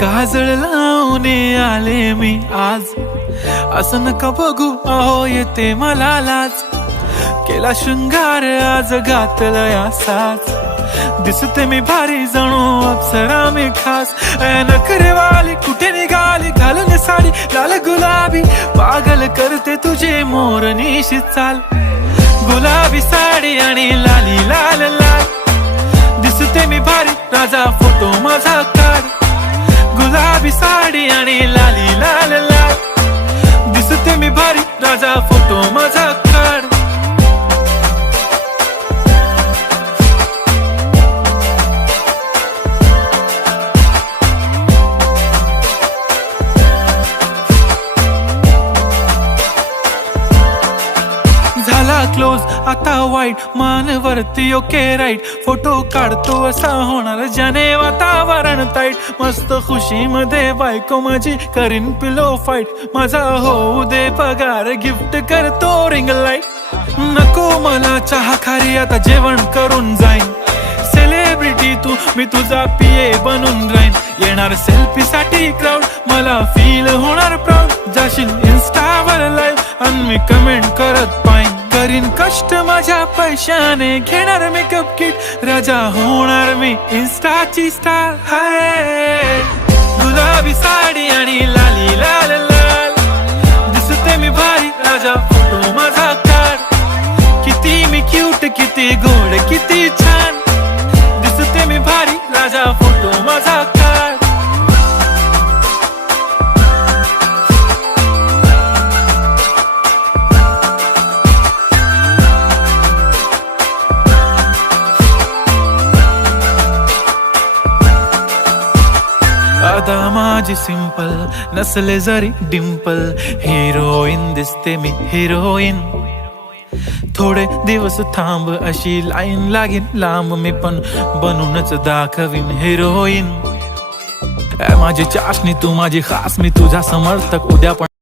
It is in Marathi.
काजळ लावून आले मी आज, असं नका बघू अहो येते मला लाज. केला शृंगार आज घातलाय असाच, दिसते मी भारी जणू अप्सरा मी खास. नखरेवाली कुठे निघाली घालून साडी लाल गुलाबी, पागल करते तुझे मोरनीशी चाल. गुलाबी साडी आणि लाली लाल लाल, दिसते मी भारी राजा फोटो माझा काढ. गुलाबी साडी आणि लाली लाल लाल, दिसते मी भारी राजा फोटो माझा काढ. झाला क्लोज आता वाईट, मानवरती ओके राईट. फोटो काढतो असा होणार ज्याने वातावरण ताईट. मस्त खुशी मध्ये बायको माझी करीन पिलो फाईट. माझा होऊ दे पगार गिफ्ट करतो रिंग लाईट. नको मला चहा खारी आता जेवण करून जाईन. सेलिब्रिटी तू मी तुझा पिये बनून राहीन. येणार सेल्फी साठी क्राऊड मला फील होणार प्राऊड. जाशील इन्स्टावर लाईव्ह आणि मी कमेंट करत पाईन. करीन कष्ट माझ्या पैशाने घेणार मेकअप किट. राजा होणार मी इन्स्टाची स्टार. हाय गुलाबी साडी आणि लाली लाल लाल, दिसते मी भारी राजा फोटो माझा काढ. किती मी क्यूट किती गोड किती छान, दिसते मी भारी राजा फोटो माझा काढ. आता माझी सिंपल नसले जरी डिंपल, हिरोईन दिसते मी हिरोईन. थोडे दिवस थांब अशी लाईन लागेल लांब, मी पण बनूनच दाखवीन हिरोईन. माझी चाशनी तू माझी खास, मी तुझा समर्थक उद्या पण.